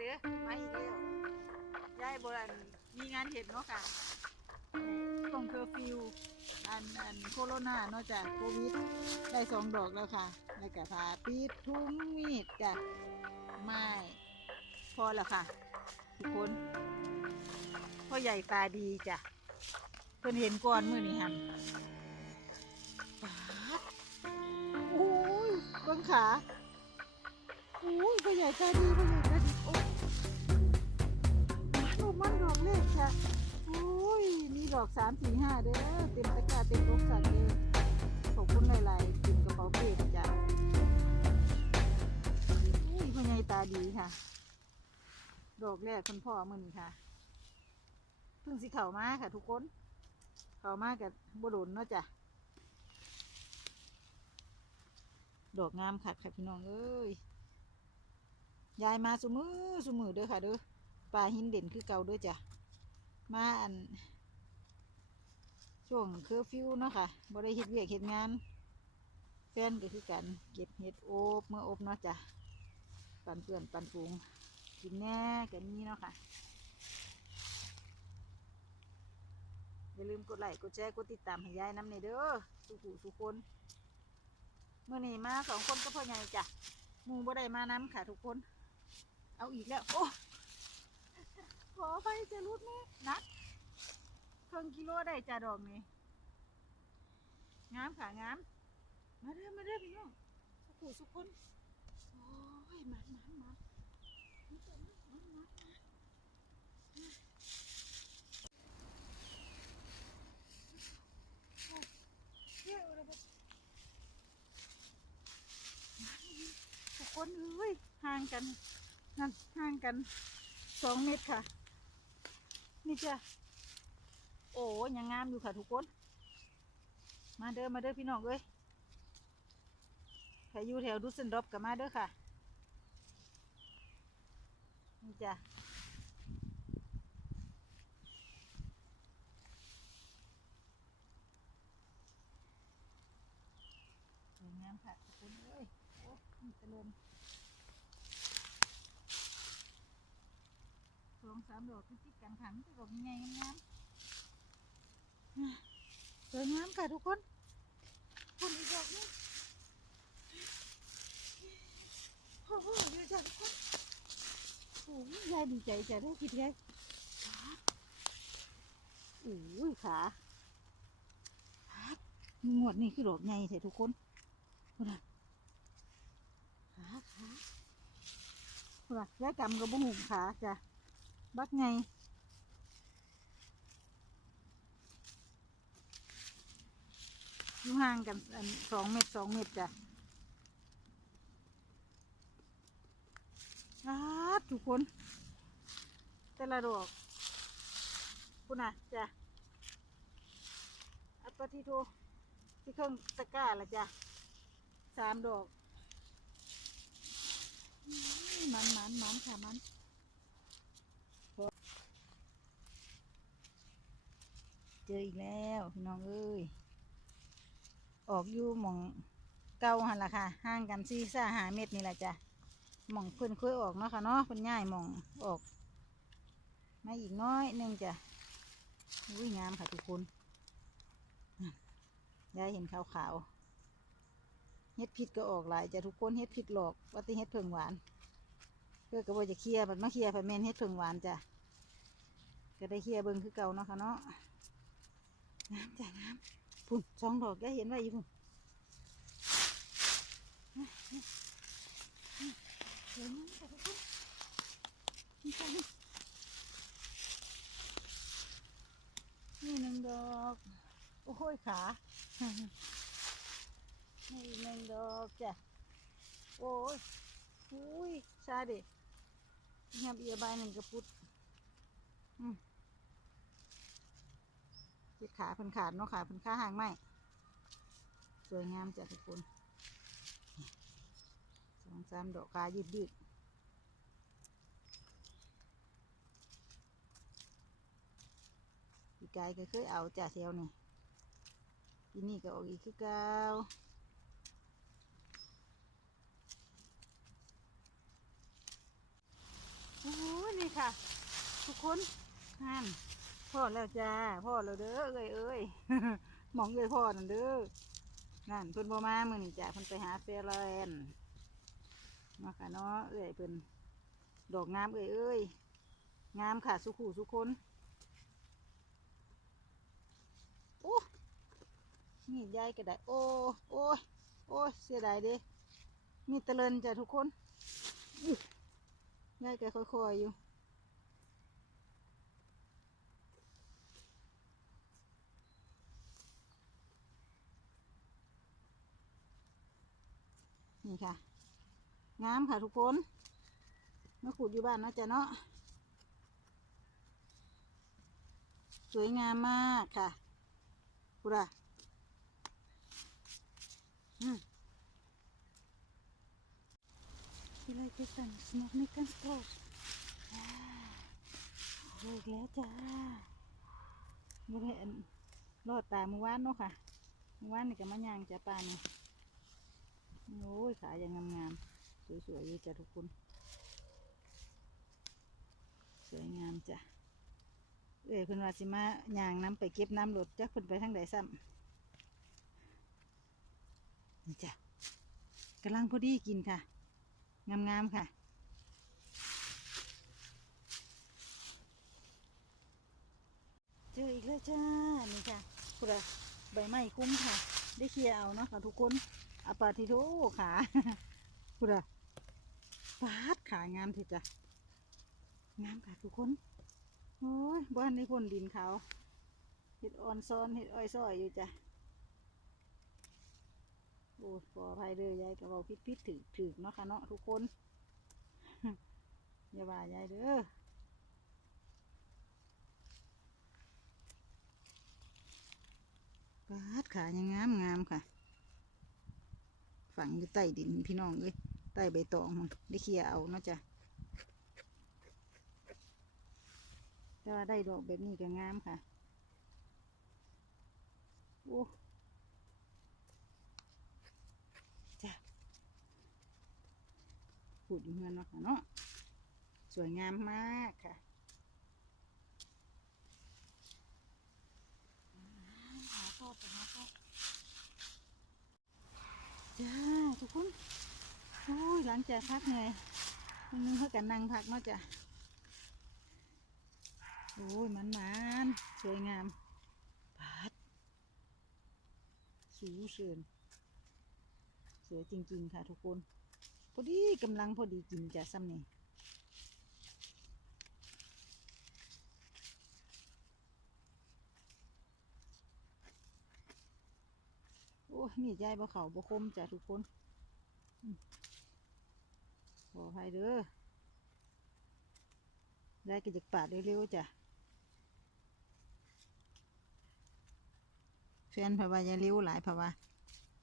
เด้อมาอีกแล้วยายโบราณมีงานเห็นเนาะค่ะช่งเคอร์ฟิวอันอันโคโรนาเนาะจ้ะโควิดได้สองดอกแล้วค่ะแล้วก็พาปีดทุ้งมีดจ้ะไม่พอแล้วค่ะ ทุกคนพ่อใหญ่ตาดีจ้ะเพิ่นเห็นก่อนมื่อนี่ฮันโอ้ยบังขาโอ้ยพ่อใหญ่ตาดีพ่อ มันอนดอกเล็กจ้ะโอ้ยมีดอกสามสี่ห้าเด้อเต็มตะกร้าเต็มรถสัตว์เลยขอบคุณหลายๆกินกระเป๋าเป้จ้ะอุ้ยพ่อใหญ่ตาดีค่ะ ดอกแรกคุณพ่อมือนี้ค่ะเพิ่งสิเข่ามาค่ะ ทุกคน เข่ามากับบโดนเนาะจ้ะดอกงามค่ะค่ะพี่น้องเอ้ยยายมาสมือสมือเด้อค่ะเด้อ ปลาหินเด่นคือเก่าด้อจ้ะ มาอัน ช่วงเคอร์ฟิวเนาะค่ะบ่ได้เฮ็ดเวียกเฮ็ดงาน แฟนก็คือกันเก็บเห็ดโอบเมื่ออบเนาะจ้ะ ปันเพื่อนปันฝูงกินแน่กันนี้เนาะค่ะอย่าลืมกดไลค์กดแชร์กดติดตามให้ยายน้ำในเด้อสุขุสุคนเมื่อนี้มาสองคนก็พ่อใหญ่จ้ะมูบ่ได้มาน้ำค่ะทุกคน เอาอีกแล้ว โอ้ อไปจะรุดแม่นักเครื่องกิโลได้จ้ะดอกนี้งามค่ะงาม มาเด้อมาเด้อพี่น้องสุขุสุคนโอ้ยมันมันมันทุกคนเอ้ยห่างกันนั่นห่างกันสองเมตรค่ะ นี่จ้ะโอ้ยังงามอยู่ค่ะทุกคน มาเด้อมาเด้อพี่น้องเอ้ยใครอยู่แถวดุสเซนดอฟกับมาเด้อค่ะ นี่จ้ะสวยงามค่ะทุกคนเอ้ยโอ้มีเจริญ สองสามดอกติดกันขันแต่ดอกใหญ่งามสวยงามค่ะทุกคนคนอีกดอกนึงโอ้โหเยอะจังทุกคนโอ้ยยายดีใจจะได้กินไงโอ้ยขาหมวดนี่คือดอกใหญ่เถอะทุกคนคุณน่ะขาขาคุณล่ะยายกำกับบุหุงขาจ้ะ บักไงอยู่ห่างกันสองเมตรสองเมตรจ้ะอาทุกคน แต่ละดอกคุณน่ะจ้ะอัปปะทิโทที่เครื่องตะกร้าละจ้ะสามดอกมันมันมันค่ะมันเจออีกแล้วพี่น้องเอ้ย ออกอยู่หมองเก่าหันละค่ะ ห่างกันสี่สาหาเม็ดนี่แหละจ้ะหมองเพิ่นเคยออกเนาะค่ะเนาะเพิ่นง่ายหมองออก มาอีกน้อยหนึงจ้ะอุ้ยงามค่ะทุกคนนั่นยายเห็นขาวๆเฮ็ดผิดก็ออกหลายจ้ะทุกคนเฮ็ดผิดหลอกว่าติเฮ็ดเพิ่งหวานเพื่อก็บ่จะเคลียร์บัดมาเคลียร์ผัดแม่นเฮ็ดเพิ่งหวานจ้ะก็ได้เคลียร์เบิ่งคือเก่าเนาะค่ะเนาะ งามจ้ะงามพุ่นสองดอกได้เห็นไว้อยู่พุ่นสวยงามจ้ะทุกคนนี่ค่ะนี่นี่หนึ่งดอก โอ้ยขานี่หนึ่งดอกจ้ะ โอ้ยอุ้ยซาด็เงียบเอียบายหนึ่งกระปุดอืม จ็ดขาเพิ่นขาดเนาะขาเพิ่นขาห่างไหมสวยงามจ้ะทุกคนสองสามดอกขายืดยืดปีกายก็เคยเอาจ้ะแถวนี่ปีนี้ก็ออกอีกคือเก่าโอ้นี่ค่ะ ทุกคนห่าน พ่อแล้วจ้า พ่อแล้วเด้อเอ้ยเอ้ยมองเอ้ยพ่อนั่นเด้อนั่นเพิ่นบ่มามื้อนี้จ้ะเพิ่นไปหาเฟรแลนด์เนาค่ะเนาะเอ้ยเพิ่นดอกงามเอ้ยเอ้ยงามค่ะสุขูสุคนโอ้นี่ยายก็ได้ โอ้โอ้ยโอ้ยเสียดายเด้มีเตลินจ้ะทุกคนอุ๊ยายก็ค่อยๆอยู่ นี่ค่ะ งามค่ะทุกคนมาขุดอยู่บ้านนะจ๊ะเนาะสวยงามมากค่ะกูระอืมที่ไรก็สั่งสโมกไม่กันสโตร์เลิกแล้วจ้าบริเวณรอดตาเมื่อวานเนาะค่ะเมื่อวานนี่ก็มาย่างจ้าปลานี่ โอ้ยขายังงามๆ สวยๆอยู่จ้ะทุกคน สวยงามจ้ะ เอ้ยเพิ่นว่าสิมาย่างน้ำไปเก็บน้ำรถจักเพิ่นไปทางใดซ้ำนี่จ้ะกำลังพอดีกินค่ะ งามๆค่ะเจออีกแล้วจ้า นี่ค่ะพุระใบไม้คุ้มค่ะ ได้เคลียร์เอาเนาะค่ะทุกคน อาปาทิโทขาพุระปาดขางามทีจ้ะงามค่ะทุกคน โอ้ยบ้านในพ่นดินเขาเห็ดอ่อนซ้อนเห็ดอ้อยซ้อยอยู่จ้ะโอ้ยขออภัยเลยยายก็บอกพิษพิษถือถือเนาะค่ะเนาะทุกคน อย่าว่ายายเด้อปาดขายังงามงามค่ะ ฝังอยู่ใต้ดินพี่น้องเอ้ยใต้ใบตองมันได้เคลียเอาเนาะจ้ะแต่ว่าได้ดอกแบบนี้ก็งามค่ะโอ้จ้ะพูดอยู่เงินเนาะค่ะเนาะสวยงามมากค่ะ หาพ่อไปหาพ่อ จ้าทุกคนโอ้ยหลังจากพักไงมันนึงเขากันนั่งพักเนาะจ้ะโอ้ยมันมันสวยงามปัดสูเชิญสวยจริง ๆ ค่ะทุกคน พอดีกำลังพอดีกินจ้ะซ้ำนี่ อ้ยมีดยายบ่เขาบ่คมจ้ะทุกคนอืมขออภัยเด้อยายก็จะปาดเร็วๆจ้ะแฟนเพราะว่าอยาเร็วหลายเพราะว่า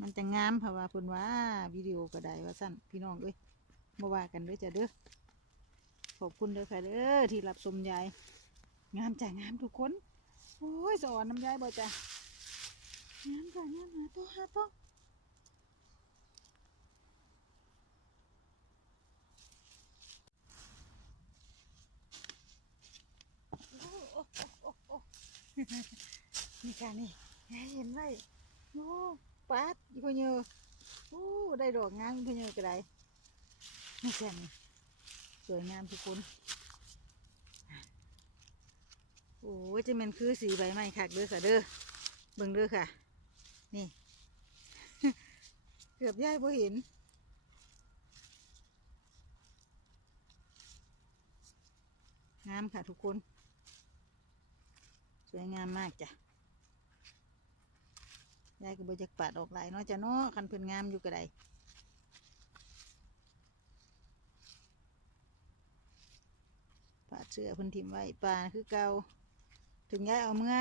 มันจะงามเพราะว่าพิ่นว่าวิดีโอก็ได้ว่าสั้นพี่น้องเอ้ยมาว่ากันด้อจ้ะเด้อขอบคุณเด้อค่ะเด้อที่รับชมยายงามจ้ะงามทุกคนโอ้ยสอนน้ำยายบ่จ้ะ งามค่ะงามหาตัวหาตัวโอ้โอ้โอ้โอ้นี่ค่ะนี่ยายเห็นไหมโอ้ปัดอีพอเยอโอ้ได้ดอกงามอีพเยอก็ได้นี่ค่ะนี่สวยงามทุกคนโอ้จะเป็นคือสีใบไม้คักเด้อค่ะเด้อเบิ่งเด้อค่ะ นี่ เกือบย่ายพอเห็น งามค่ะทุกคน สวยงามมากจ้ะยายก็บจากปาดออกหลายเนาะจ้ะเนาะคันเพิ่นงามอยู่ก็ไดปาดเสื้อเพิ่นทิมไว้ปลาคือเก่าถึงยายเอาเมื่อ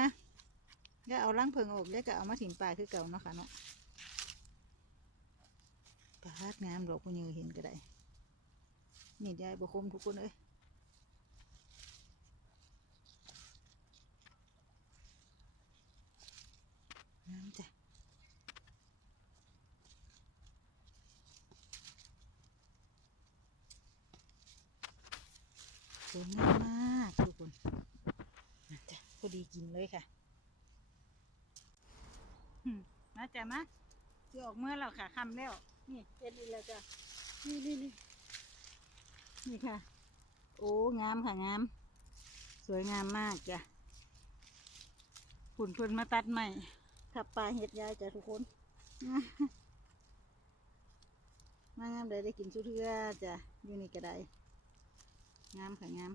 ก็เอาลังเพิงออกแล้วก็เอามาถิ่มปลาคือเก่าเนาะค่ะเนาะปาดงามดอกพุยือเห็นก็ได้นี่ยายบคมทุกคนเอ้ยงามจ้ะสวยงามมากทุกคนนะจ้ะพอดีกินเลยค่ะ มาจ้ะมาจะออกเมื่อแล้วค่ะคำแล้ว นี่เป็นอีกแล้วจ้ะนี่นี่นี่นี่ค่ะ โอ้งามค่ะงาม สวยงามมากจ้ะหุ่นเพิ่นมาตัดใหม่ขับปลาเห็ดยายจ้ะทุกคนมางามเลยได้กินสุเทือจ้ะอยู่นี่ก็ได้งามค่ะงาม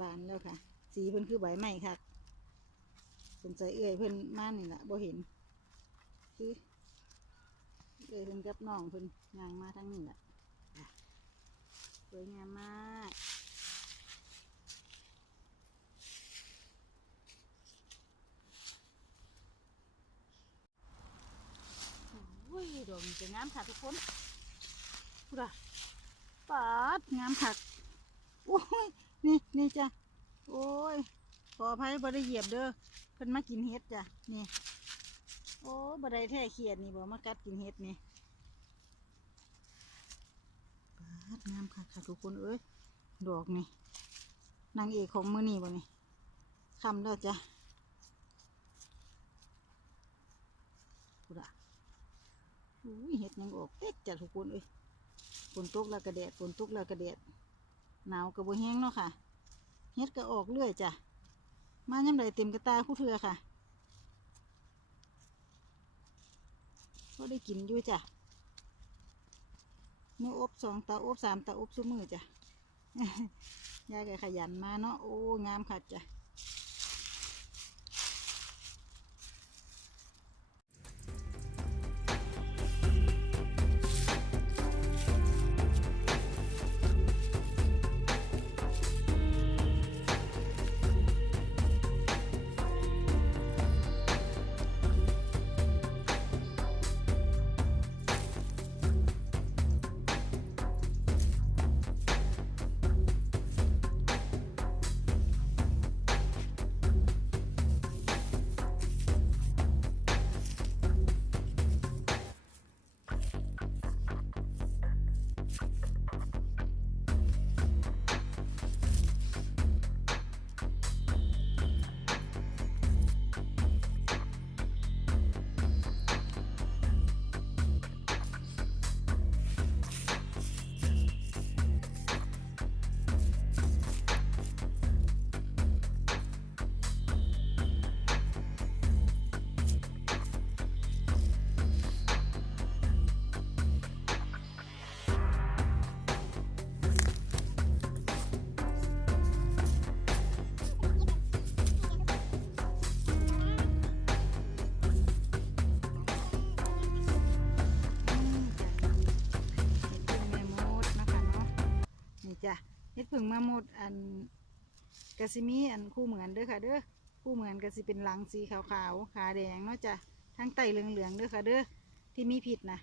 บานแล้วค่ะ สีเพิ่นคือใบใหม่ค่ะสนใจเอื่อยเพิ่นมานี่แหละบ่เห็น คือเอื่อยเพิ่นกับน้องเพิ่นยางมาทั้งนี้แหละสวยงามมากโอ้ยดอกนี้จะงามค่ะทุกคนพูดะปาดงามผักโอ้ย นี่นี่จ้ะ โอ้ย ขออภัยบ่ได้เหยียบเด้อ เพิ่นมากินเห็ดจ้ะ นี่ โอ้บ่ได้แท้เขียดนี่บ่มากัดกินเห็ดนี่ปาดงามค่ะค่ะทุกคนเอ้ย ดอกนี่ นางเอกของมือนี้บ่นี่คำแล้วจ้ะพูดอะอุ้ยเห็ดยังออกเต็กจ้ะทุกคนเอ้ยฝนตกแล้วกระแดดฝนตกแล้วกระแดด หนาวกระบแห้งเนาะค่ะเห็ดก็ออกเรื่อยจ้ะมาย่ำไรเต็มกระตาคู่เทือค่ะก็ได้กินอยู่จ้ะมืออบสองตาอบสามตาอบซุมือจ้ะยายก็ขยันมาเนาะโอ้งามขัดจ้ะ จ้ะเฮ็ดผึ่งมาะนี่จ้ะเฮ็ดผึ่งแม่มดอันกะสิมีอันคู่เหมือนเด้อค่ะ เด้อคู่เหมือนกะสิเป็นหลังสีขาวๆขาแดงเนาะจ้ะทั้งไตเหลืองๆเด้อค่ะ เด้อที่มีผิดนะ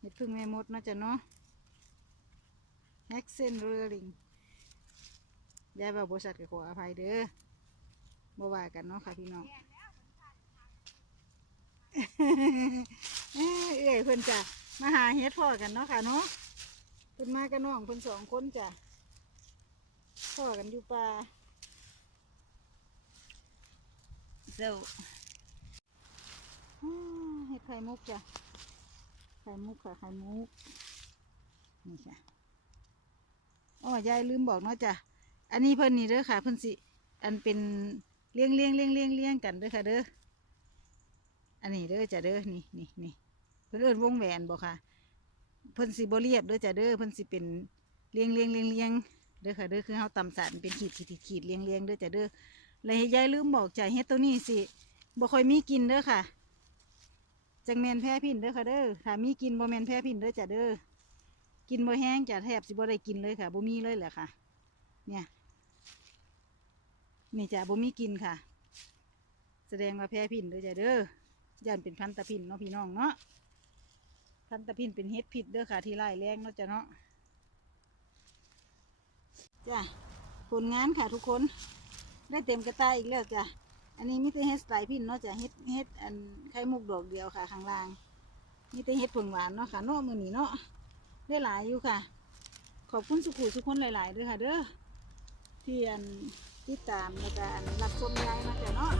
เฮ็ดผึ่งแม่มดเนาะจ้ะเนาะแฮกเซนเรือลิงยายว่าบริษัทก็ขออภัยเด้อบ่ว่ากันเนาะค่ะพี่น้องเอ้ยเอ้ยเพิ่นจ้ะมาหาเฮ็ดพ่อกันเนาะค่ะเนาะ เพิ่นมากับน้องเพิ่นสองคนจ้ะพ่อกันอยู่ป่าเซลเฮ็ดไข่มุกจ้ะไข่มุกค่ะไข่มุกนี่จ้ะอ๋อยายลืมบอกเนาะจ้ะอันนี้เพิ่นนี่เด้อค่ะเพิ่นสิ อันเป็นเลี้ยงเลี้ยงเลี้ยงเลี้ยงเลี้ยงกันเด้อค่ะเด้ออันนี้เด้อจ้ะเด้อนี่นี่นี่เพิ่นเอิ้นวงแหวนบ่ค่ะ เพิ่นสิบ่เรียบเด้อจ้ะเด้อเพิ่นสิเป็นเลี้ยงเลี้ยงเลี้ยงเลี้ยงเด้อค่ะเด้อคือเฮาตำสารเป็นขีดขีดขีดเลี้ยงเลี้ยงเด้อจ้ะเด้อแล้วให้ยายลืมบอกจ้ะเฮ็ดตัวนี้สิบ่ค่อยมีกินเด้อค่ะจังแมนแพ้พินเด้อค่ะเด้อถ้ามีกินบ่แมนแพ้พินเด้อจ้ะเด้อกินบ่แห้งจ้ะแทบสิบ่ได้กินเลยค่ะบ่มีเลยแหละค่ะ เนี่ยนี่จ้ะบ่มีกินค่ะ แสดงว่าแพ้พินเด้อจ้ะเด้อย่านเป็นพันตะพินเนาะพี่น้องเนาะ พันตะพินเป็นเฮ็ดผิดเด้อค่ะ ที่ไล่แรงเนาะจ้ะเนาะจ้ะผลงานค่ะทุกคนได้เต็มกระต่ายอีกแล้วจ้ะอันนี้มีแต่เฮ็ดสไตล์พินเนาะจ้ะเฮ็ดเฮ็ดอันไข่มุกดอกเดียวค่ะข้างล่างมีแต่เฮ็ดผงหวานเนาะค่ะเนาะมื้อนีเนาะได้หลายอยู่ค่ะ ขอบคุณสุขุสุขคนหลายๆเด้วยค่ะ เด้อที่อันติดตามแล้วก็อันรับชมยายมาแต่เนาะ